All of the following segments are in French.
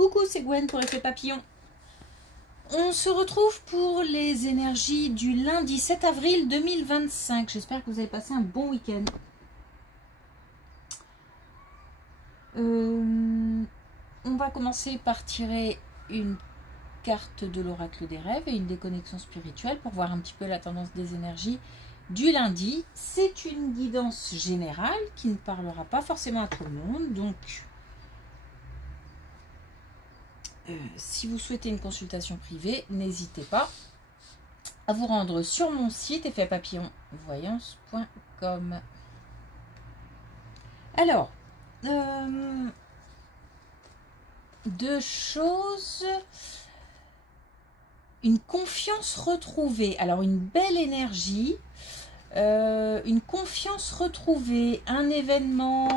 Coucou, c'est Gwen pour Effet Papillon. On se retrouve pour les énergies du lundi 7 avril 2025. J'espère que vous avez passé un bon week-end. On va commencer par tirer une carte de l'oracle des rêves et une déconnexion spirituelle pour voir un petit peu la tendance des énergies du lundi. C'est une guidance générale qui ne parlera pas forcément à tout le monde. Donc, si vous souhaitez une consultation privée, n'hésitez pas à vous rendre sur mon site effetpapillonvoyance.com. Alors, deux choses. Une confiance retrouvée. Alors, une belle énergie. Une confiance retrouvée. Un événement.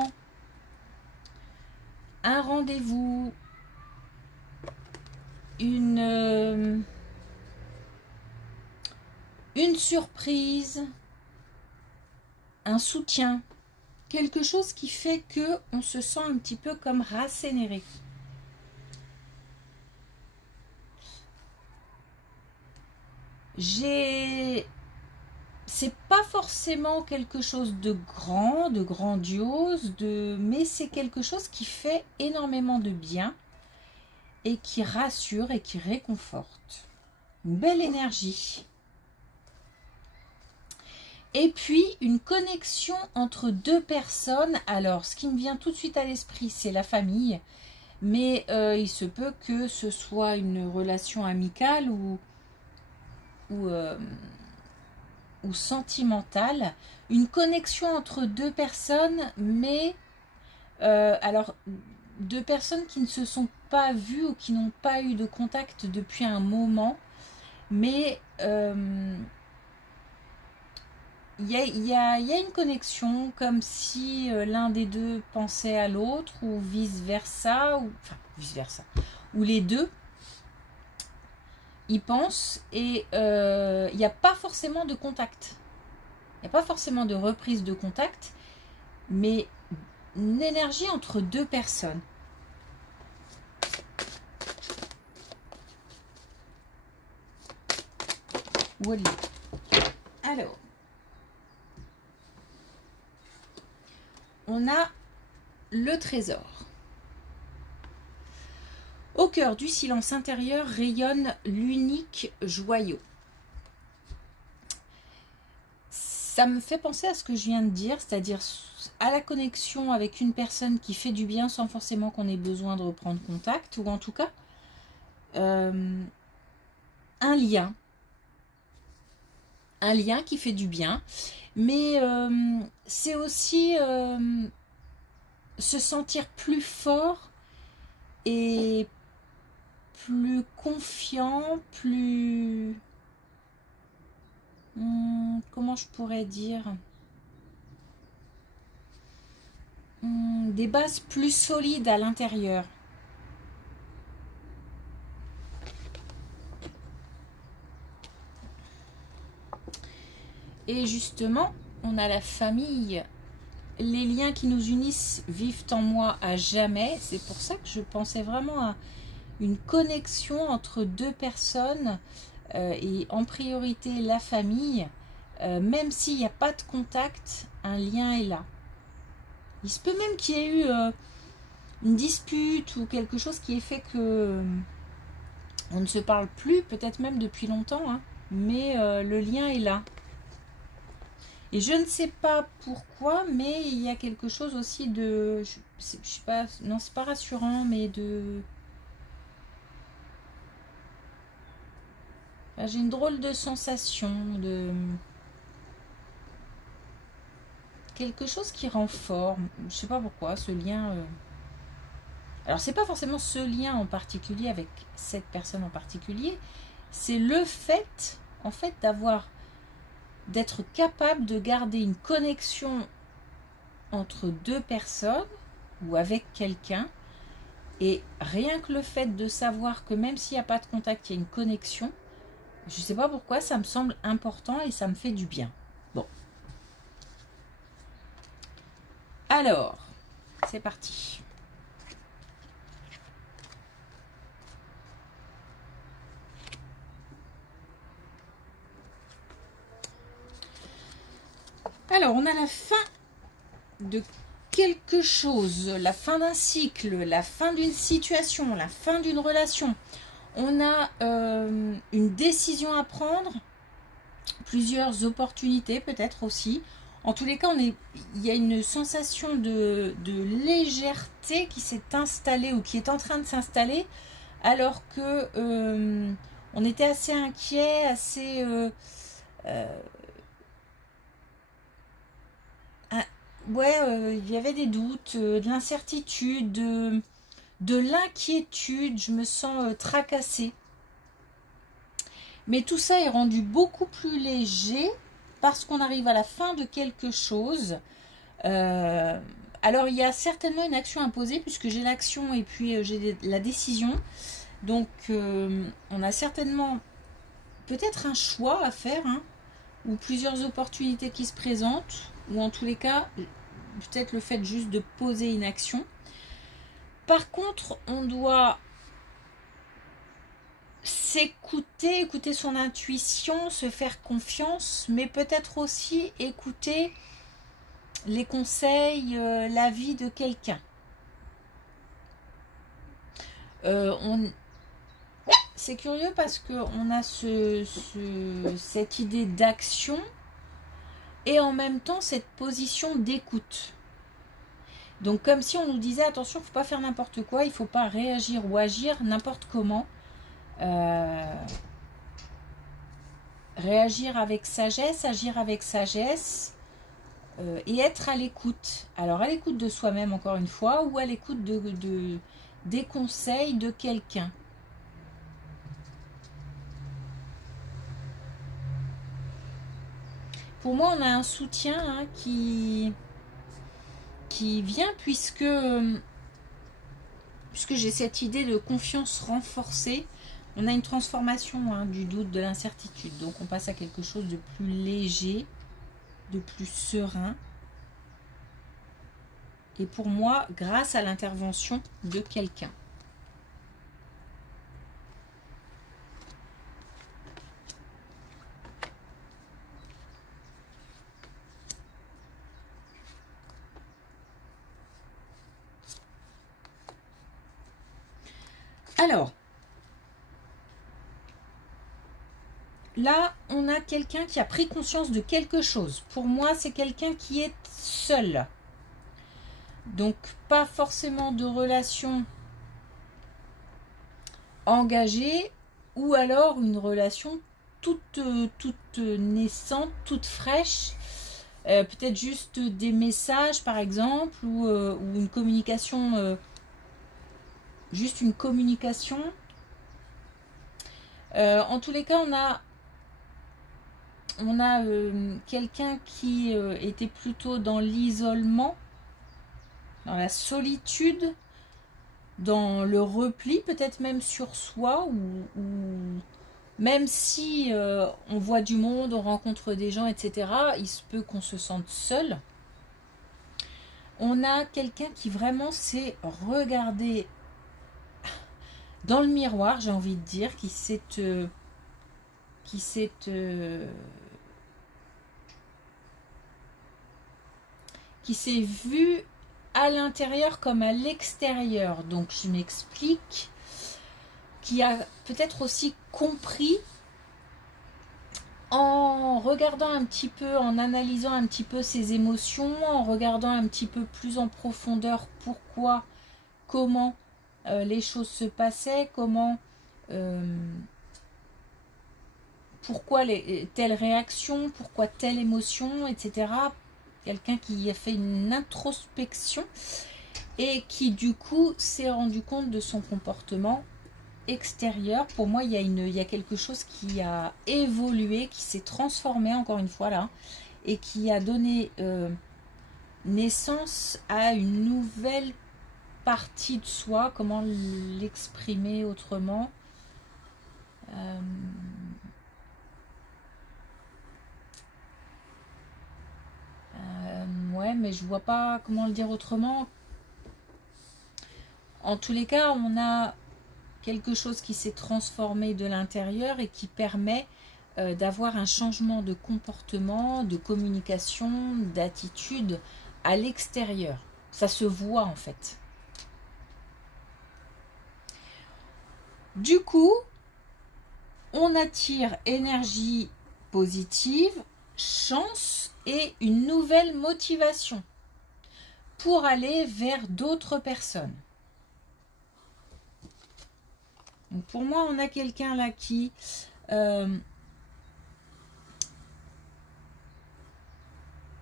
Un rendez-vous. Une surprise. Un soutien. Quelque chose qui fait que on se sent un petit peu comme rassénéré. C'est pas forcément quelque chose de grand, de grandiose, mais c'est quelque chose qui fait énormément de bien et qui rassure et qui réconforte. Une belle énergie. Et puis, une connexion entre deux personnes. Alors, ce qui me vient tout de suite à l'esprit, c'est la famille. Mais il se peut que ce soit une relation amicale ou sentimentale. Une connexion entre deux personnes, mais alors, deux personnes qui ne se sont pas vues ou qui n'ont pas eu de contact depuis un moment. Mais il y a une connexion, comme si l'un des deux pensait à l'autre, ou vice-versa, ou les deux y pensent, et il n'y a pas forcément de contact. Il n'y a pas forcément de reprise de contact, mais une énergie entre deux personnes. Voilà. Alors, on a le trésor. Au cœur du silence intérieur rayonne l'unique joyau. Ça me fait penser à ce que je viens de dire, c'est-à-dire à la connexion avec une personne qui fait du bien sans forcément qu'on ait besoin de reprendre contact, ou en tout cas un lien qui fait du bien, mais c'est aussi se sentir plus fort et plus confiant, plus... comment je pourrais dire, des bases plus solides à l'intérieur. Et justement, on a la famille. Les liens qui nous unissent vivent en moi à jamais. C'est pour ça que je pensais vraiment à une connexion entre deux personnes et en priorité la famille. Même s'il n'y a pas de contact, un lien est là. Il se peut même qu'il y ait eu une dispute ou quelque chose qui ait fait que on ne se parle plus, peut-être même depuis longtemps, hein, mais le lien est là. Et je ne sais pas pourquoi, mais il y a quelque chose aussi de... je sais pas, non, c'est pas rassurant, mais de... Enfin, j'ai une drôle de sensation, de... quelque chose qui rend fort. Je sais pas pourquoi, ce lien... Alors, c'est pas forcément ce lien en particulier avec cette personne en particulier. C'est le fait, en fait, d'être capable de garder une connexion entre deux personnes ou avec quelqu'un, et rien que le fait de savoir que même s'il n'y a pas de contact, il y a une connexion, je ne sais pas pourquoi, ça me semble important et ça me fait du bien. Bon. Alors, c'est parti. Alors, on a la fin de quelque chose, la fin d'un cycle, la fin d'une situation, la fin d'une relation. On a une décision à prendre, plusieurs opportunités peut-être aussi. En tous les cas, il y a une sensation de légèreté qui s'est installée ou qui est en train de s'installer, alors que on était assez inquiet, assez... il y avait des doutes, de l'incertitude, de l'inquiétude, je me sens tracassée. Mais tout ça est rendu beaucoup plus léger parce qu'on arrive à la fin de quelque chose. Alors il y a certainement une action imposée puisque j'ai l'action et puis j'ai la décision. Donc on a certainement peut-être un choix à faire, hein, ou plusieurs opportunités qui se présentent, ou en tous les cas peut-être le fait juste de poser une action. Par contre, on doit s'écouter, écouter son intuition, se faire confiance, mais peut-être aussi écouter les conseils, l'avis de quelqu'un. C'est curieux parce qu'on a cette idée d'action et en même temps cette position d'écoute. Donc comme si on nous disait attention, il ne faut pas faire n'importe quoi, il ne faut pas réagir ou agir n'importe comment. Réagir avec sagesse, agir avec sagesse et être à l'écoute. Alors à l'écoute de soi-même encore une fois ou à l'écoute des conseils de quelqu'un. Pour moi, on a un soutien, hein, qui vient puisque j'ai cette idée de confiance renforcée. On a une transformation, hein, du doute, de l'incertitude. Donc on passe à quelque chose de plus léger, de plus serein. Et pour moi, grâce à l'intervention de quelqu'un. Alors, là, on a quelqu'un qui a pris conscience de quelque chose. Pour moi, c'est quelqu'un qui est seul. Donc, pas forcément de relation engagée ou alors une relation toute naissante, toute fraîche. Peut-être juste des messages, par exemple, ou une communication... juste une communication. En tous les cas, on a quelqu'un qui était plutôt dans l'isolement, dans la solitude, dans le repli, peut-être même sur soi, ou même si on voit du monde, on rencontre des gens, etc., il se peut qu'on se sente seul. On a quelqu'un qui vraiment s'est regardé dans le miroir, j'ai envie de dire, qui s'est vu à l'intérieur comme à l'extérieur. Donc je m'explique, qui a peut-être aussi compris en regardant un petit peu, en analysant un petit peu ses émotions, en regardant un petit peu plus en profondeur pourquoi, comment les choses se passaient, comment, pourquoi telle réaction, pourquoi telle émotion, etc. Quelqu'un qui a fait une introspection et qui du coup s'est rendu compte de son comportement extérieur. Pour moi, il y a quelque chose qui a évolué, qui s'est transformé encore une fois là, et qui a donné naissance à une nouvelle partie de soi. Comment l'exprimer autrement? Ouais, mais je vois pas comment le dire autrement. En tous les cas, on a quelque chose qui s'est transformé de l'intérieur et qui permet d'avoir un changement de comportement, de communication, d'attitude à l'extérieur. Ça se voit en fait. Du coup, on attire énergie positive, chance et une nouvelle motivation pour aller vers d'autres personnes. Donc pour moi, on a quelqu'un là qui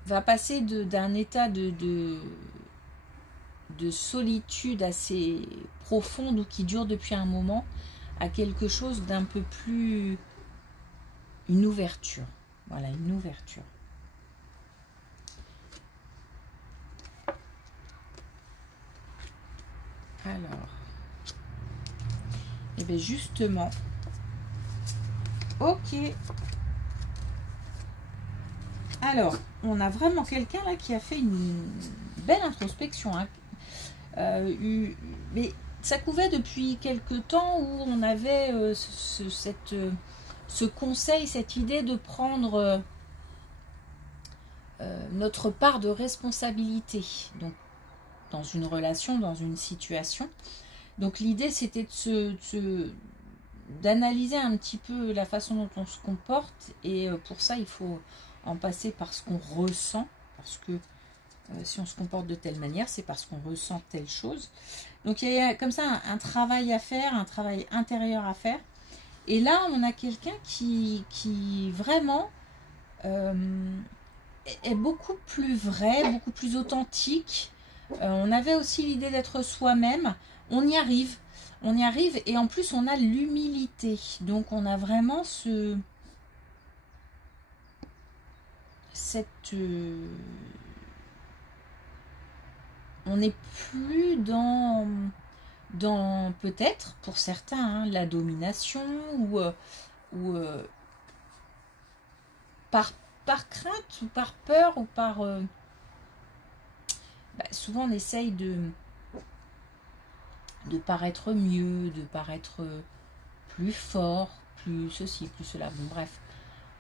va passer d'un état de solitude assez profonde ou qui dure depuis un moment à quelque chose d'un peu plus... une ouverture. Voilà, une ouverture. Alors, et bien justement, ok. Alors, on a vraiment quelqu'un là qui a fait une belle introspection. Hein. Mais ça couvait depuis quelque temps où on avait ce conseil, cette idée de prendre notre part de responsabilité. Donc, dans une relation, dans une situation. Donc l'idée c'était d'analyser un petit peu la façon dont on se comporte et pour ça il faut en passer par ce qu'on ressent parce que si on se comporte de telle manière c'est parce qu'on ressent telle chose. Donc il y a comme ça un travail à faire, un travail intérieur à faire et là on a quelqu'un qui vraiment est beaucoup plus vrai, beaucoup plus authentique. On avait aussi l'idée d'être soi-même. On y arrive et en plus on a l'humilité. Donc on a vraiment on n'est plus dans peut-être pour certains hein, la domination ou par crainte ou par peur ou par souvent on essaye de paraître mieux, de paraître plus fort, plus ceci, plus cela. Bon bref,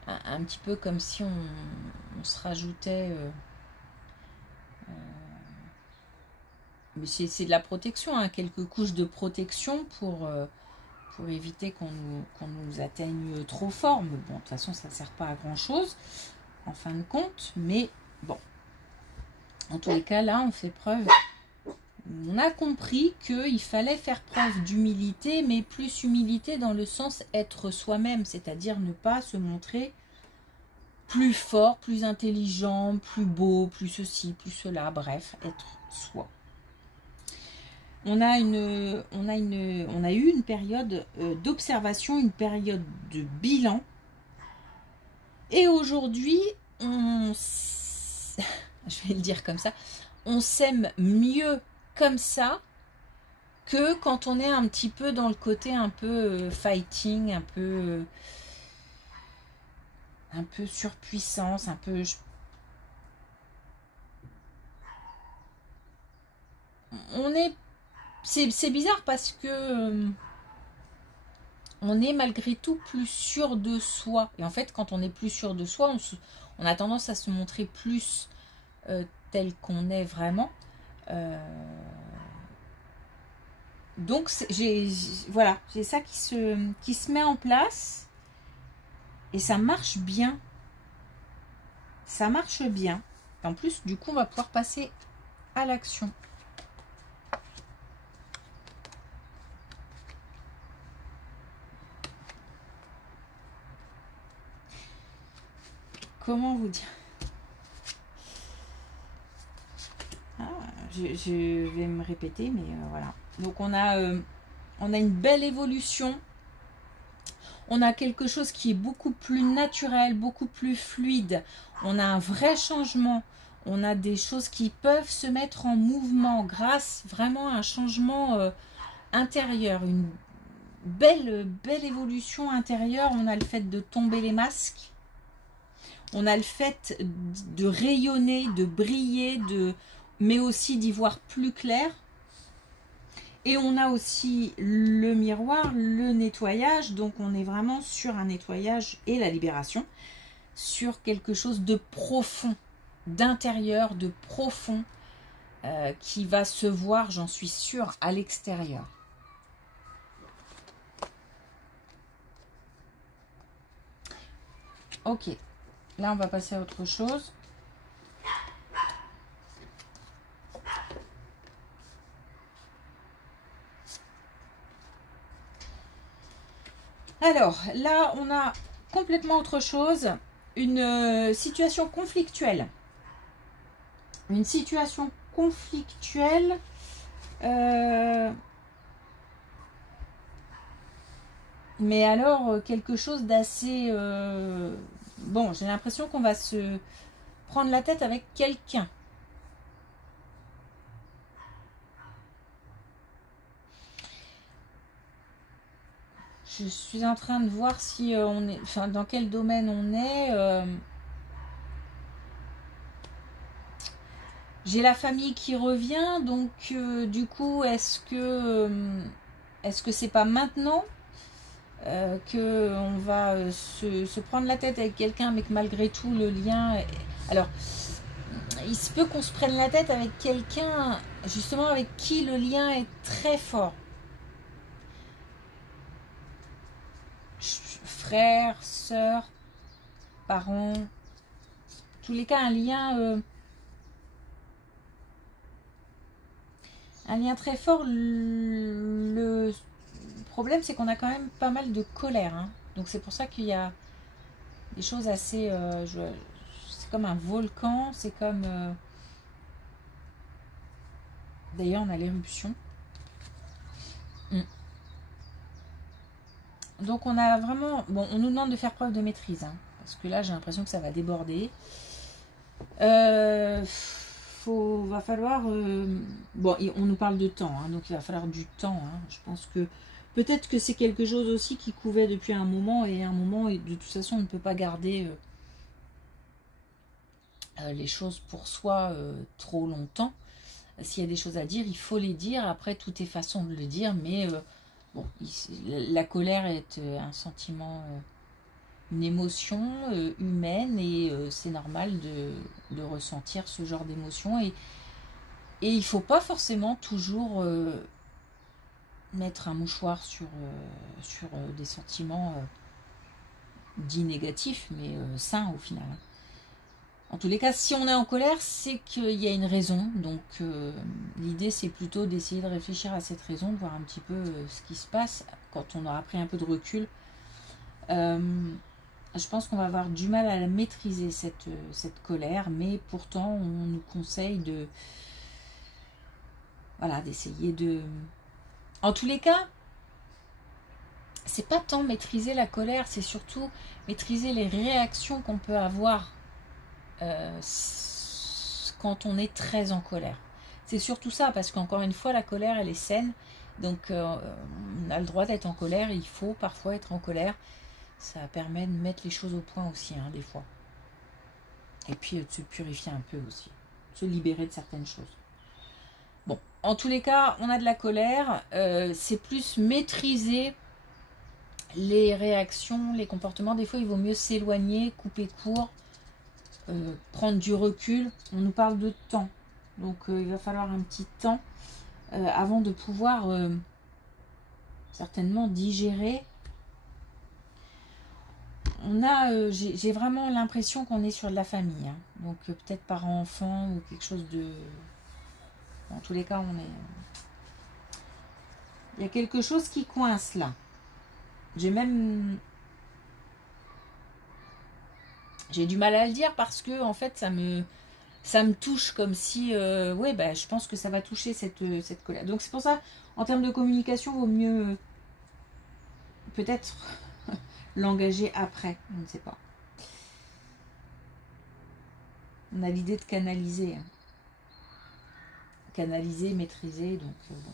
un petit peu comme si on se rajoutait... mais c'est de la protection, hein, quelques couches de protection pour éviter qu'on nous atteigne trop fort. Mais bon, de toute façon, ça ne sert pas à grand-chose, en fin de compte. Mais bon, en tous les cas, là, on fait preuve... On a compris qu'il fallait faire preuve d'humilité, mais plus humilité dans le sens être soi-même, c'est-à-dire ne pas se montrer plus fort, plus intelligent, plus beau, plus ceci, plus cela, bref, être soi. On a eu une période d'observation, une période de bilan, et aujourd'hui, je vais le dire comme ça, on s'aime mieux comme ça que quand on est un petit peu dans le côté un peu fighting, un peu surpuissance, un peu c'est bizarre parce que on est malgré tout plus sûr de soi et en fait quand on est plus sûr de soi on a tendance à se montrer plus tel qu'on est vraiment. Donc voilà, j'ai ça qui se met en place et ça marche bien. Ça marche bien. En plus, du coup, on va pouvoir passer à l'action. Comment vous dire? Je vais me répéter, mais voilà. Donc on a une belle évolution. On a quelque chose qui est beaucoup plus naturel, beaucoup plus fluide. On a un vrai changement. On a des choses qui peuvent se mettre en mouvement grâce vraiment à un changement intérieur. Une belle évolution intérieure. On a le fait de tomber les masques. On a le fait de rayonner, de briller, mais aussi d'y voir plus clair. Et on a aussi le miroir, le nettoyage. Donc on est vraiment sur un nettoyage et la libération. Sur quelque chose de profond, d'intérieur, de profond, qui va se voir, j'en suis sûre, à l'extérieur. Ok, là on va passer à autre chose. Alors, là on a complètement autre chose. Une situation conflictuelle. Une situation conflictuelle. Mais alors, quelque chose d'assez... bon, j'ai l'impression qu'on va se prendre la tête avec quelqu'un. Je suis en train de voir si on est... Enfin, dans quel domaine on est. J'ai la famille qui revient, donc du coup, est-ce que c'est pas maintenant que on va se prendre la tête avec quelqu'un, mais que malgré tout le lien... Alors, il se peut qu'on se prenne la tête avec quelqu'un, justement, avec qui le lien est très fort. Frère, sœur, parents, tous les cas, un lien très fort. Le problème, c'est qu'on a quand même pas mal de colère, hein. Donc c'est pour ça qu'il y a des choses assez... c'est comme un volcan, c'est comme... D'ailleurs, on a l'éruption. Donc on a vraiment... Bon, on nous demande de faire preuve de maîtrise, hein, parce que là, j'ai l'impression que ça va déborder. Va falloir... bon, on nous parle de temps, hein, donc il va falloir du temps. Hein. Je pense que peut-être que c'est quelque chose aussi qui couvait depuis un moment, et un moment, et de toute façon, on ne peut pas garder les choses pour soi trop longtemps. S'il y a des choses à dire, il faut les dire. Après, tout est façon de le dire, mais bon, la colère est un sentiment... une émotion humaine, et c'est normal de ressentir ce genre d'émotion, et il ne faut pas forcément toujours mettre un mouchoir sur des sentiments dits négatifs, mais sains au final. En tous les cas, si on est en colère, c'est qu'il y a une raison. Donc l'idée, c'est plutôt d'essayer de réfléchir à cette raison, de voir un petit peu ce qui se passe quand on aura pris un peu de recul. Je pense qu'on va avoir du mal à la maîtriser, cette colère, mais pourtant on nous conseille de... Voilà, d'essayer de... En tous les cas, c'est pas tant maîtriser la colère, c'est surtout maîtriser les réactions qu'on peut avoir quand on est très en colère. C'est surtout ça, parce qu'encore une fois, la colère, elle est saine. Donc on a le droit d'être en colère, et il faut parfois être en colère. Ça permet de mettre les choses au point aussi, hein, des fois. Et puis de se purifier un peu aussi. Se libérer de certaines choses. Bon, en tous les cas, on a de la colère. C'est plus maîtriser les réactions, les comportements. Des fois, il vaut mieux s'éloigner, couper court, prendre du recul. On nous parle de temps. Donc, il va falloir un petit temps avant de pouvoir certainement digérer. On a, j'ai vraiment l'impression qu'on est sur de la famille, hein. Donc peut-être parents-enfants ou quelque chose de... En tous les cas, on est... Il y a quelque chose qui coince là. J'ai du mal à le dire, parce que en fait ça me touche, comme si... ouais, bah, je pense que ça va toucher cette colère. Donc c'est pour ça, en termes de communication, il vaut mieux peut-être... l'engager après, on ne sait pas. On a l'idée de canaliser. Hein. Canaliser, maîtriser, donc bon.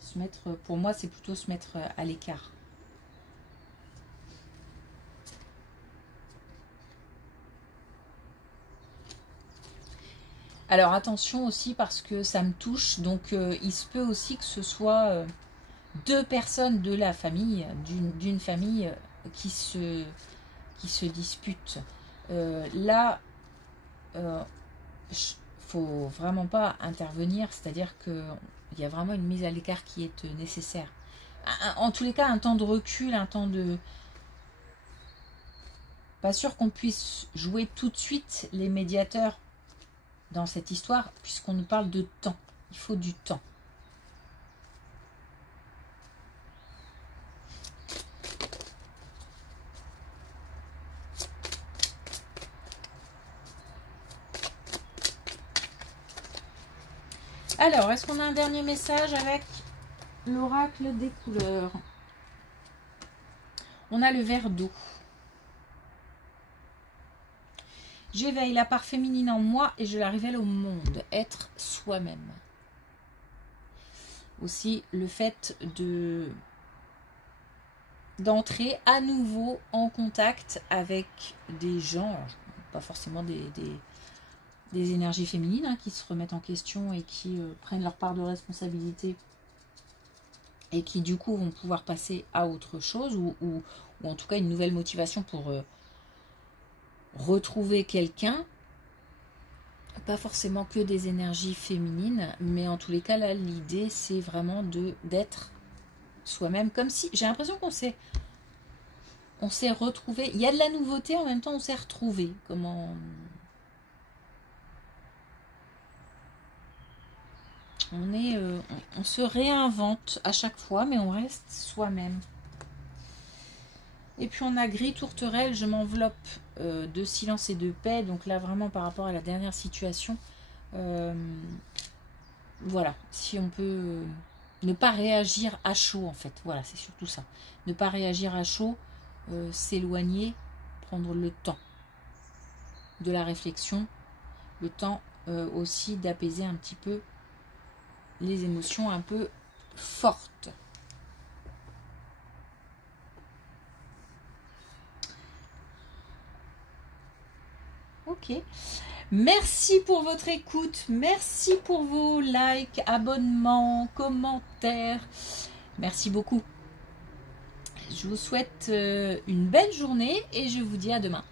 Se mettre, pour moi, c'est plutôt se mettre à l'écart. Alors attention aussi parce que ça me touche, donc il se peut aussi que ce soit deux personnes de la famille, d'une famille qui se disputent. Là, faut vraiment pas intervenir, c'est-à-dire qu'il y a vraiment une mise à l'écart qui est nécessaire. En tous les cas, un temps de recul, un temps de... Pas sûr qu'on puisse jouer tout de suite les médiateurs dans cette histoire, puisqu'on nous parle de temps. Il faut du temps. Alors, est-ce qu'on a un dernier message avec l'oracle des couleurs? On a le verre d'eau. J'éveille la part féminine en moi et je la révèle au monde. Être soi-même. Aussi, le fait d'entrer à nouveau en contact avec des gens, pas forcément des énergies féminines hein, qui se remettent en question et qui prennent leur part de responsabilité et qui du coup vont pouvoir passer à autre chose ou en tout cas une nouvelle motivation pour retrouver quelqu'un, pas forcément que des énergies féminines, mais en tous les cas là l'idée c'est vraiment d'être soi-même, comme si j'ai l'impression qu'on s'est retrouvé, il y a de la nouveauté en même temps on s'est retrouvé, comment on se réinvente à chaque fois mais on reste soi-même. Et puis on a gris tourterelle, je m'enveloppe de silence et de paix. Donc là vraiment par rapport à la dernière situation, voilà, si on peut ne pas réagir à chaud en fait. Voilà, c'est surtout ça. Ne pas réagir à chaud, s'éloigner, prendre le temps de la réflexion, le temps aussi d'apaiser un petit peu les émotions un peu fortes. Ok, merci pour votre écoute, merci pour vos likes, abonnements, commentaires, merci beaucoup. Je vous souhaite une belle journée et je vous dis à demain.